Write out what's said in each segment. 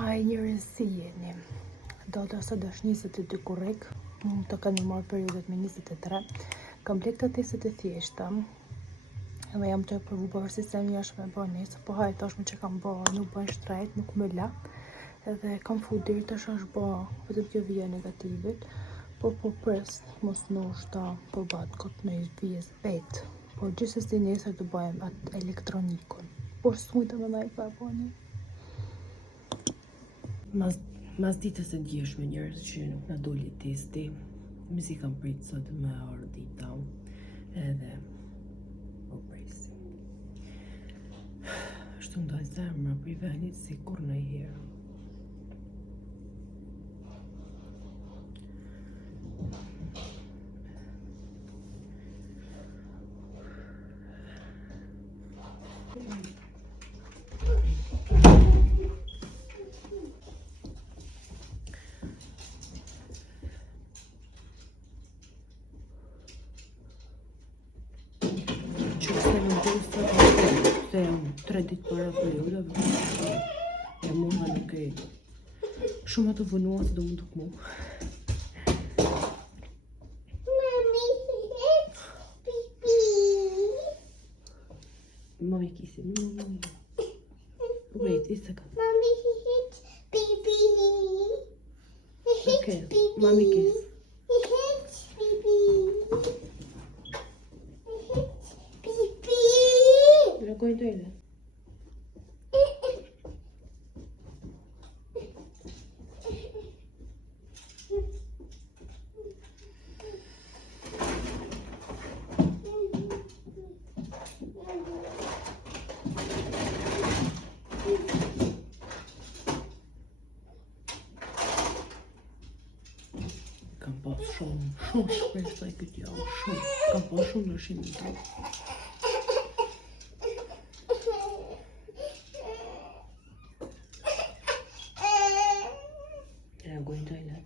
Haj njerëz si jeni. Data sot është 22 korrik, mund të kanë marrë periodet me 23. Kam bler këto testet e thjeshta. Edhe jam të provu pavarësisht se jam jashtë me bërë nesër, po hajt tashme që kam bërë nuk bën shtrejt, nuk më la. Edhe kam fu deri tash është bërë vetëm kjo vija negativit, po pres mos ndoshta po bat kot në vijës vet. Po gjithsesi nesër do bëjmë atë elektronikun. Por s'mujta më ndaj pa bani. Mas ditës e djeshme njerëz që nuk na doli testi, më si kam prit sot me ardhita, edhe po presim. Ashtu ndaj zemra për i venit si kur në herë. Se jam 3 ditë para periudave, e mua nuk e shumë atë vënua se do mund të këmu. Mami kisi. Wait, a second. Mommy hits baby. Okay, mommy kiss. He hits baby. He hits baby. You're going to toilet. Kam pas shumë shpresë ai këtë javë, shumë. Kam pas shumë ndryshim në trupin. I'm going to toilet.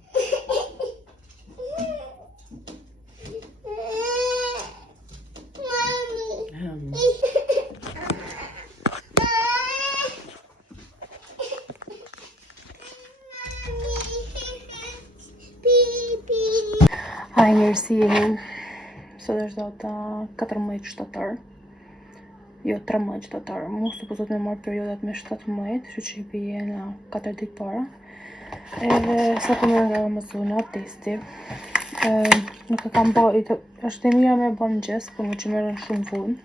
Haj njerëz si jeni. Sot është data 14 shtator. Jo 13 shtator. Mu supozot me marrë periodat me 17, kështu që i bie në 4 ditë para. Edhe sa po më nga Amazona testi. Nuk e kam bërë, është e mira me bërë në gjes, po më që merren shumë vonë.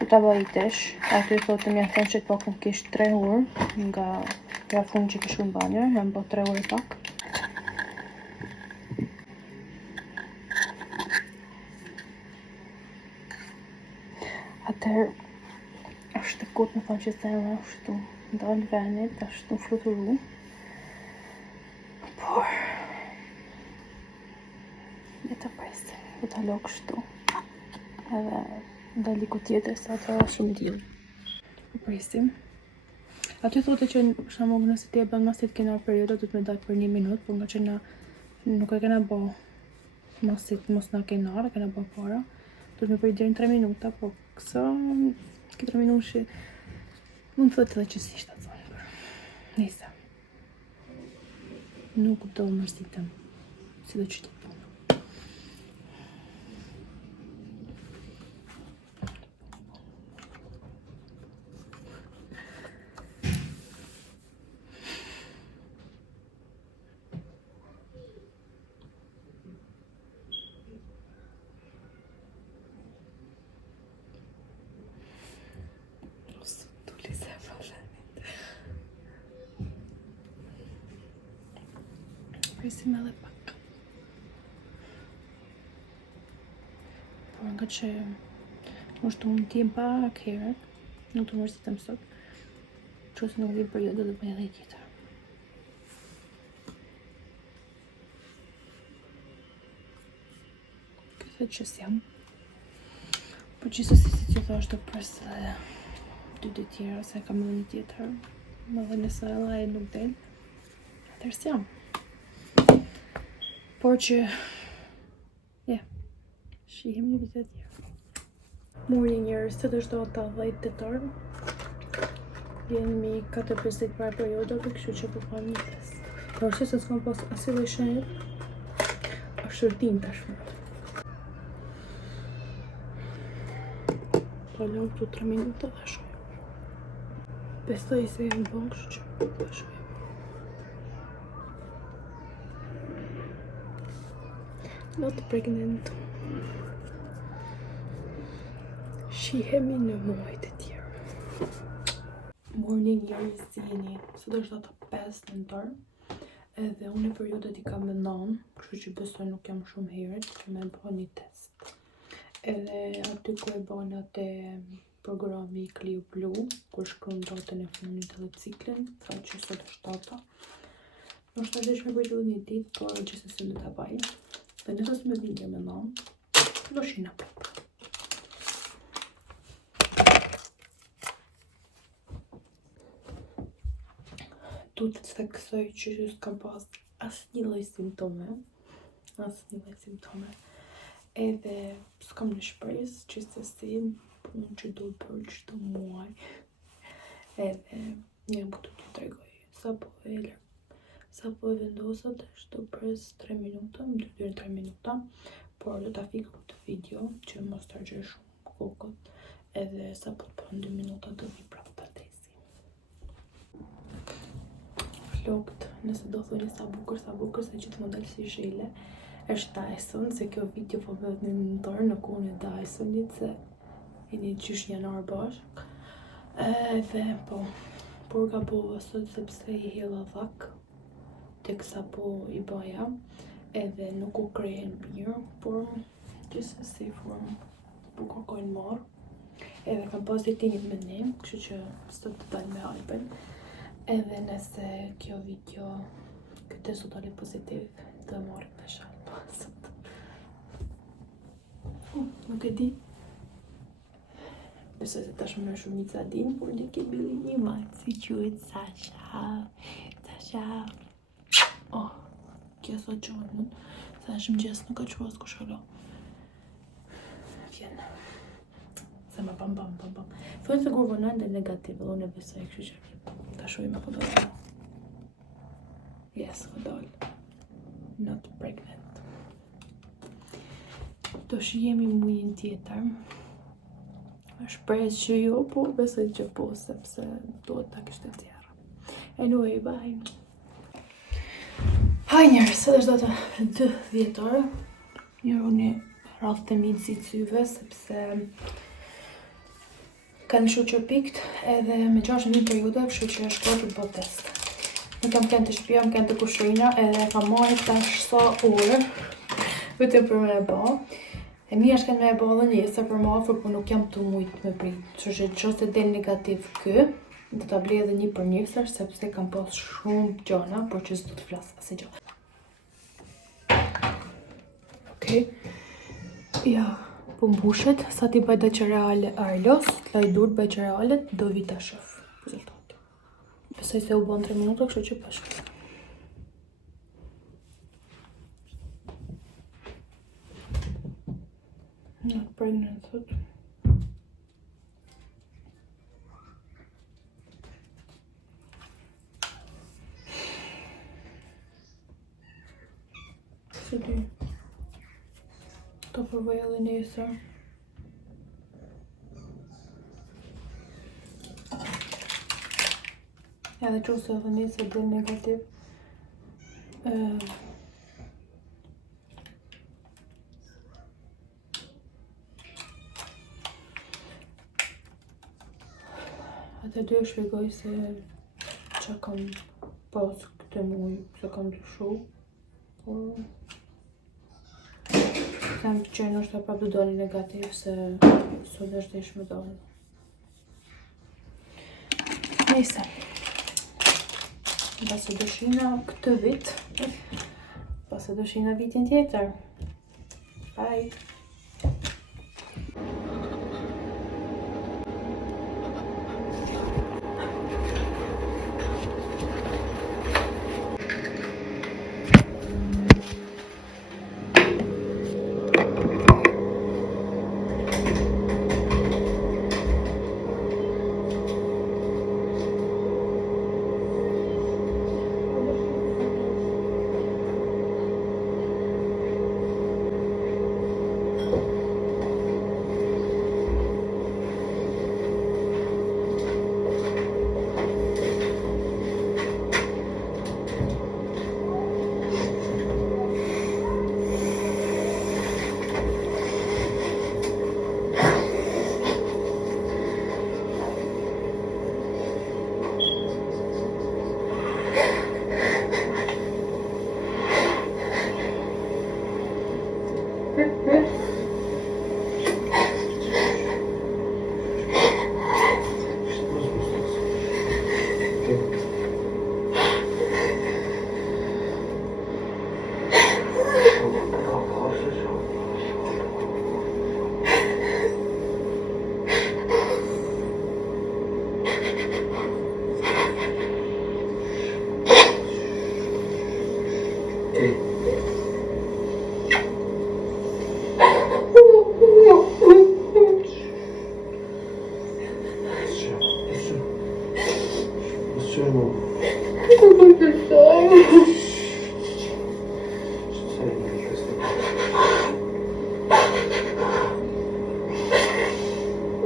Du ta bëjtesh, aty thotë më thënë që të pakën kish 3 orë nga fundi që kish në banjë, jam bërë 3 orë pak. Atëherë është të kot më thonë që zemra ashtu ndalë venit, ashtu fluturu. Por le të presim, do ta lë kështu. Edhe dali ku tjetër sa të shumë diell. Po presim. Aty thotë që për shembull nëse ti e bën masit kena periudha do të më dal për 1 minutë, por nga që na nuk e kena bë masit mos na kena ardhur, kena bë para. Do të më bëj deri në 3 minuta, po këso 4 minutë mund të thotë edhe që si ishte atë zonë. Nisa. Nuk do mërzitem si do qytet punë. Presim edhe pak. Por nga që është të mund t'jem pak herët, nuk të mërzitem sot, që ose nuk vim periode dhe bëj edhe tjetër. Këtë që s'jam. Por gjithsesi si që thashtë të pres edhe 2 ditë tjera, se kam edhe një tjetër, më dhe nëse edhe e nuk del, atër s'jam. Por që, shihim një vitet tjerë. Morje njerëz, sot është data 10 tetor. Jemi 4-5 para periodave, kështu që po kam një test. Ka arsye se s'kam pas asnjë lloj shenje. Është shërtim tashmë. Po lëm këtu 3 minuta dhe shoj. Besoj se jam bon, kështu që po shoj. Not pregnant. Shihemi në muajt e tjerë. Morning, njerëz, si jeni? Sot është data 5 nëntor. Edhe unë në periodet i kam me 9, kështu që besoj nuk jam shumë herët që me bëha një test. Edhe aty ku e bën atë programi Clio Blue, kur shkruan datën e fundit edhe ciklin, tha që sot është data. Nështë të me bëjtë edhe një ditë, por gjithsesi në ta baj. Dhe nëse s'me bindje me 9, do shina prapë. Tu të theksoj që s'kam pas asnjë lloj simptome. Edhe s'kam në shpresë që si punë që do bërë çdo muaj. Edhe jam këtu t'ju tregoj sa po e vendosat është do pres 3 minuta, 2-3 minuta, por do ta fik këtë video që mos të harxoj shumë kokët. Edhe sa po të pran 2 minuta do vi prapë ta tesi. Flokt, nëse do thoni sa bukur se gjithmonë dal si zhele, është Dyson, se kjo video po bëhet në nëntor në kohën e Dysonit, se jeni gjysh janar bashk. Edhe po, por gabova sot sepse i hella dhak, teksa po i baja, edhe nuk u krehen mirë, por gjithsesi formë po kërkojnë marr. Edhe kam pas ditinit me ne, kështu që sot të dal me Alben. Edhe nëse kjo video këtë rezultati pozitiv, do e marrim me shalba sot. Nuk e di. Besoj se tashmë në shumica din, por ndi ke bili një matë, si quhet Sasha. Oh, kjo sot qohet mund. Sa është mëgjes nuk ka qua s'ku shkalo. Vjen. Se ma bam. Thuaj se kur vonan dhe negativ, dhe unë e besoj, kështu që ta shojmë apo do të. Yes, ka dal. Not pregnant. Do shihemi mujin tjetër. Shpres që jo, po besoj që po, sepse duhet ta kishte tjera. Anyway, bye. Haj njerës, sot është data 2 dhjetor. Njërë unë rrath të minë si cyve, sepse kanë shoqër pikt, edhe me 6 një periode, kështu që është kohë të bëj test. Nuk kam kënë të shtëpia, kam kënë të kushrina, edhe kam marrë tash sa orë, vetëm për me e ba. E mi është kënë me e ba dhe njëse për më afër, por nuk jam të mujtë me prit. Që qëse del negativ kë, do ta blej edhe një për njësër, sepse kam pas shumë gjana, por që s'do të flas asë gjë. Okej. Ja, po mbushet, sa ti baj da qereale Arlos, t'la i dur baj qerealet, do vita shëf rezultati. Besoj se u bon 3 minuta, kështu që pashkë. Not pregnant, thot. Se di. To provoj edhe nesër. Edhe qose edhe nesër dhe negativ. Atë dy shpjegoj se që kam pas këtë muj, se kam lëshu, por them që nështë prapë do doli negativ, se sot është ish me doli. Nese, pasë dëshina këtë vit, pasë dëshina vitin tjetër. Bye!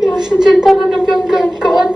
Ja się tentata nuk jam kërkat.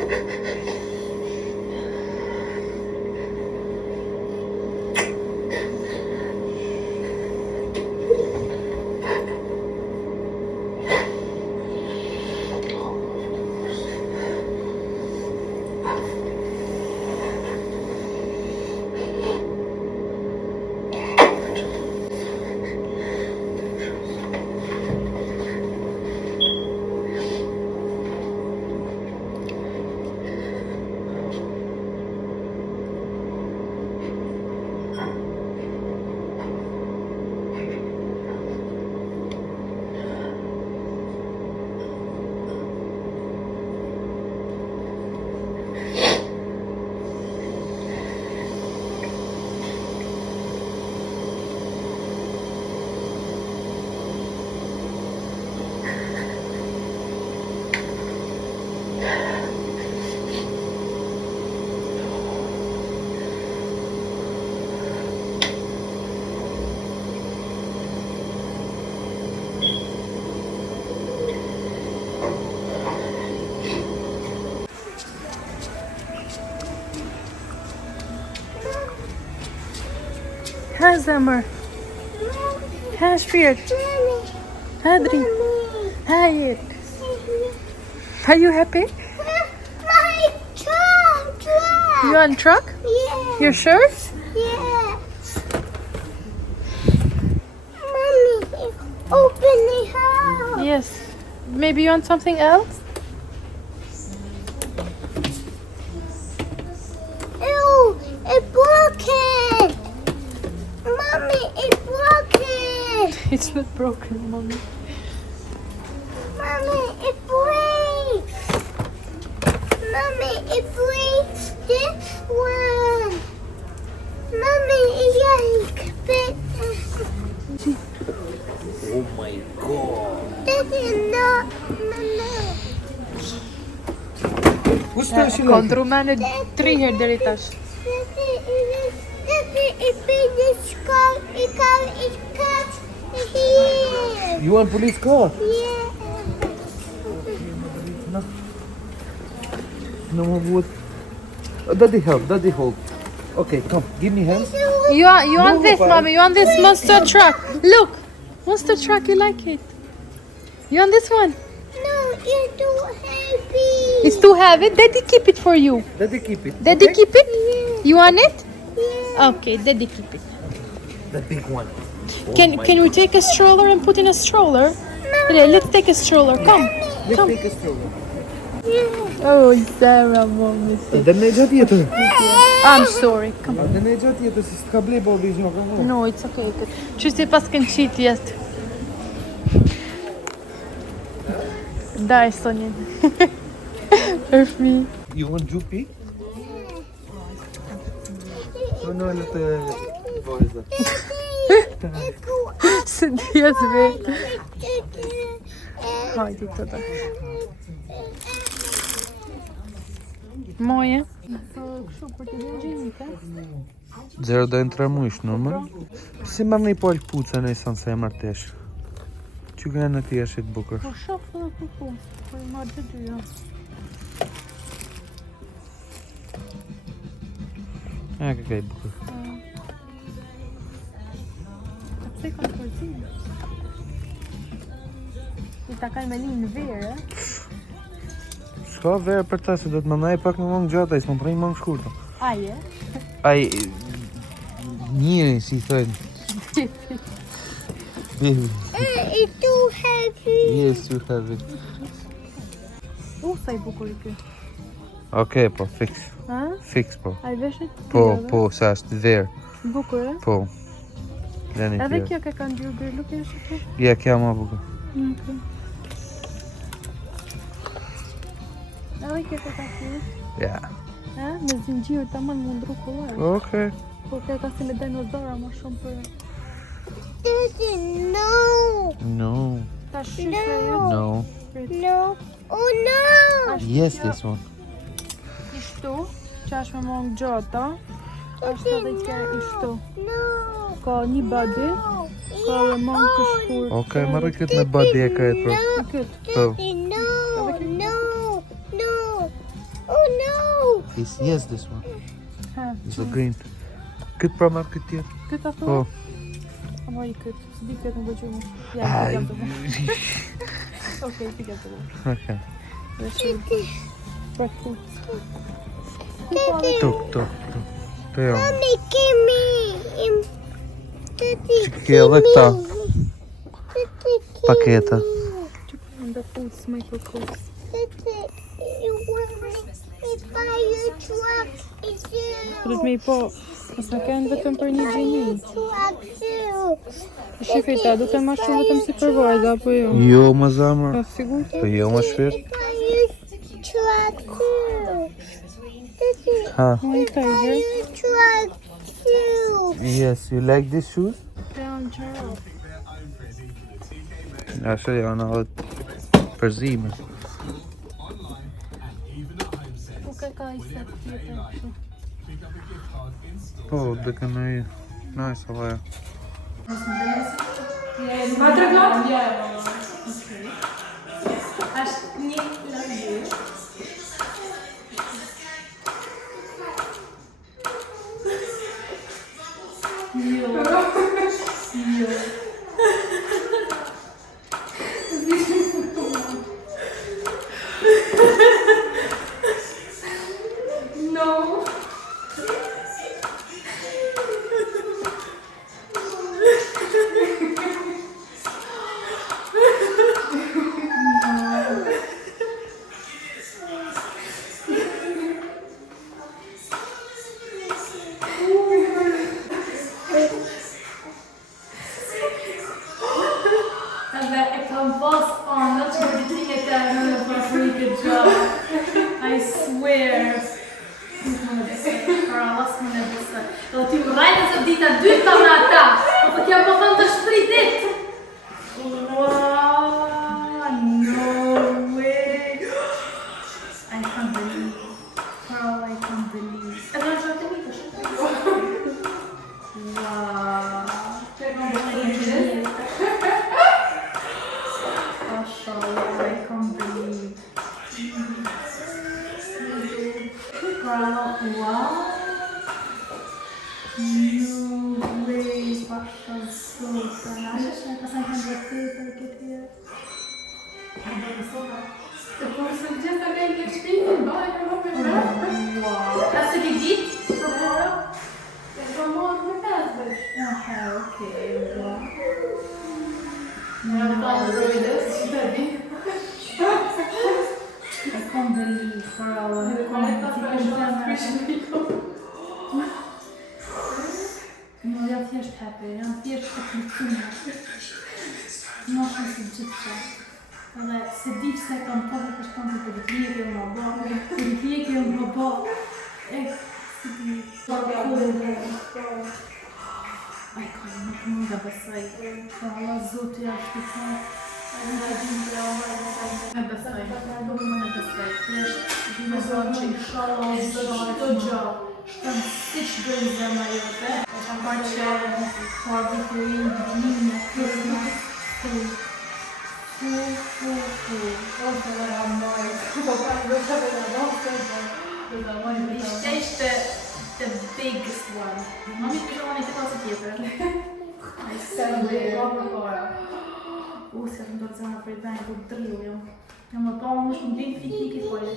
Ha zemër, ha shpirt, ha drit, ha jet. Are you happy? My truck. You on truck? Yeah. You're sure? Yeah. Mommy, open the house. Yes. Maybe you want something else? Ew, it's broken. Mommy, it's broken. It's not broken, mommy. Mommy, it breaks. Mommy, it breaks this one. Mommy, it yank. Oh my god. This is not. Who's special? Kondrumane 3 herë deri tash. Here. You want police car? Yeah. No more wood. Daddy help, daddy hold. Okay, come, give me hands. You want No, this, but- mommy? You want this monster truck? Look, monster truck. You like it? You want this one? No, you're too heavy. It's too heavy. Daddy keep it for you. Daddy keep it. Daddy okay? keep it. You want it? Yeah. Okay, Daddy keep it. The big one. Oh Can my can we take a stroller and put in a stroller? Okay, let's take a stroller. Come. Let's Come. take a stroller. Oh, Sarah, mommy. Dhe me gjatë jetër. I'm sorry. Come. Dhe me gjatë jetër, si s'ka ble babi që ka ho. No, it's okay. Që si pas kënë qitë jetë. Daj, Sonin. Është mi. You want jupi? No, le të vajza. Se dhjes vetë. Hajdi të da. Moje. Kështu për të dhjën gjinite. 0 dojnë 3 muish, normal. Si marrë një pol puca në isan se e martesh. Që kënë në ti është i të bukur. Po shofë dhe kuku. Po i marrë të dyja. E, ka i bukur. Pse kanë përzinë? I ta kanë me linë në verë, S'ka verë për ta, se do të më ndaj pak në mangë gjata, i s'më prej mangë shkurta. Aje. Ai, njëri, si thënë. Baby, It's too heavy. yes, you have it. Sa i bukur i kjo. Okej, po, fix. Ha? Fix, po. A i veshët të Po, tjera, po, sa është verë. Bukur, e? Po. Leni Edhe tjerë. kjo ka kanë gjurë bërë, nuk e është kjo? Ja, kja ma bukur. Okay. Edhe këtë ka fut. Ja. Me zinxhir tamam mundru kullar. Okej. Po këtë ka si me dinozora më shumë për... Daddy, no. No. Ta shifre jo. No. No. Oh no. Yes, this one. Ishtu, që është me mongë gjata. Ashtu edhe që ishtu. No. Ka një body, ka dhe mongë të shkur. Okej, marrë këtë me body e ka e pro. Këtë. Po. Daddy, no. No. No. Oh no. Yes, this one. Ha, It's the green. Këtë pra marrë këtë tjetë. këtë ato? Po. A mori këtë, së di këtë në bëgjumë. Ja, Ai. këtë jam të bu. Okej, këtë jam të bu. Okej. Dhe shumë. Për këtë. Tuk. Të jo. Mommy, give me. Daddy, Që ke edhe këta Daddy, paketa. Që përën dhe foods, microclips. Daddy, you want me to buy your truck? It's you. Përët me I po, nësë në kënë vetëm për një gjeni. Truck too. Shifrita, du të ma shumë vetëm si përvojda, apo jo? Jo, më zamër. Pa sigur? Po jo, më shpirt. Buy your truck too. Daddy, Ha. Ma I buy tiger. your truck too. Yes, you like these shoes? Të janë qarop. Ashtë janë edhe përzime. Po ka I set tjetër kështu. Po, dhe kënë i... Nice, avaja. Edhe e kam pas anë që më ditime të në paprikë gjallë. I swear. Nuk më në besoj, për Allah s'më në besoj. Do t'ju rajnë zë dita 2 ka me ata, po të kja po thëmë të shpritit. Wow, no way. I can't believe. For Allah, I can't believe. Edhe në shërë të mi të shërë. Wow. Mashallah, I can't believe. Wow. No way, Pasha Sulta. Nasce a passare con la teta che ti è. Se fosse già meglio spinto, vai, non per me. Wow. Cazzo di dit? Per amor di me. Ah, ok. Wow. Non fai roides, vedi? I can't believe, for Allah. I can't believe. No, jam thjesht happy, jam thjesht të këllëtume. Nuk shumë si gjithë që. Edhe se di pse kam përë të shtonë të përgjithje kjo më bë, përgjithje kjo më bë. E, si di, Ai, kaj, nuk mund të besoj. Për Allah, Zotë jashtë të ka. Me besoj, nuk më në besoj. Thjesht, me zonë që inshallah, çdo gjë. Shkëm si që dojnë zemra jote. E që parë që ka viturin, një, kërëna, Ishte the biggest one. Mami të shohani të pasë tjetër. Ai se më se më do të zëna për i bëjnë, do të drillu jam. Jam më pa, më shumë din fitiki folje.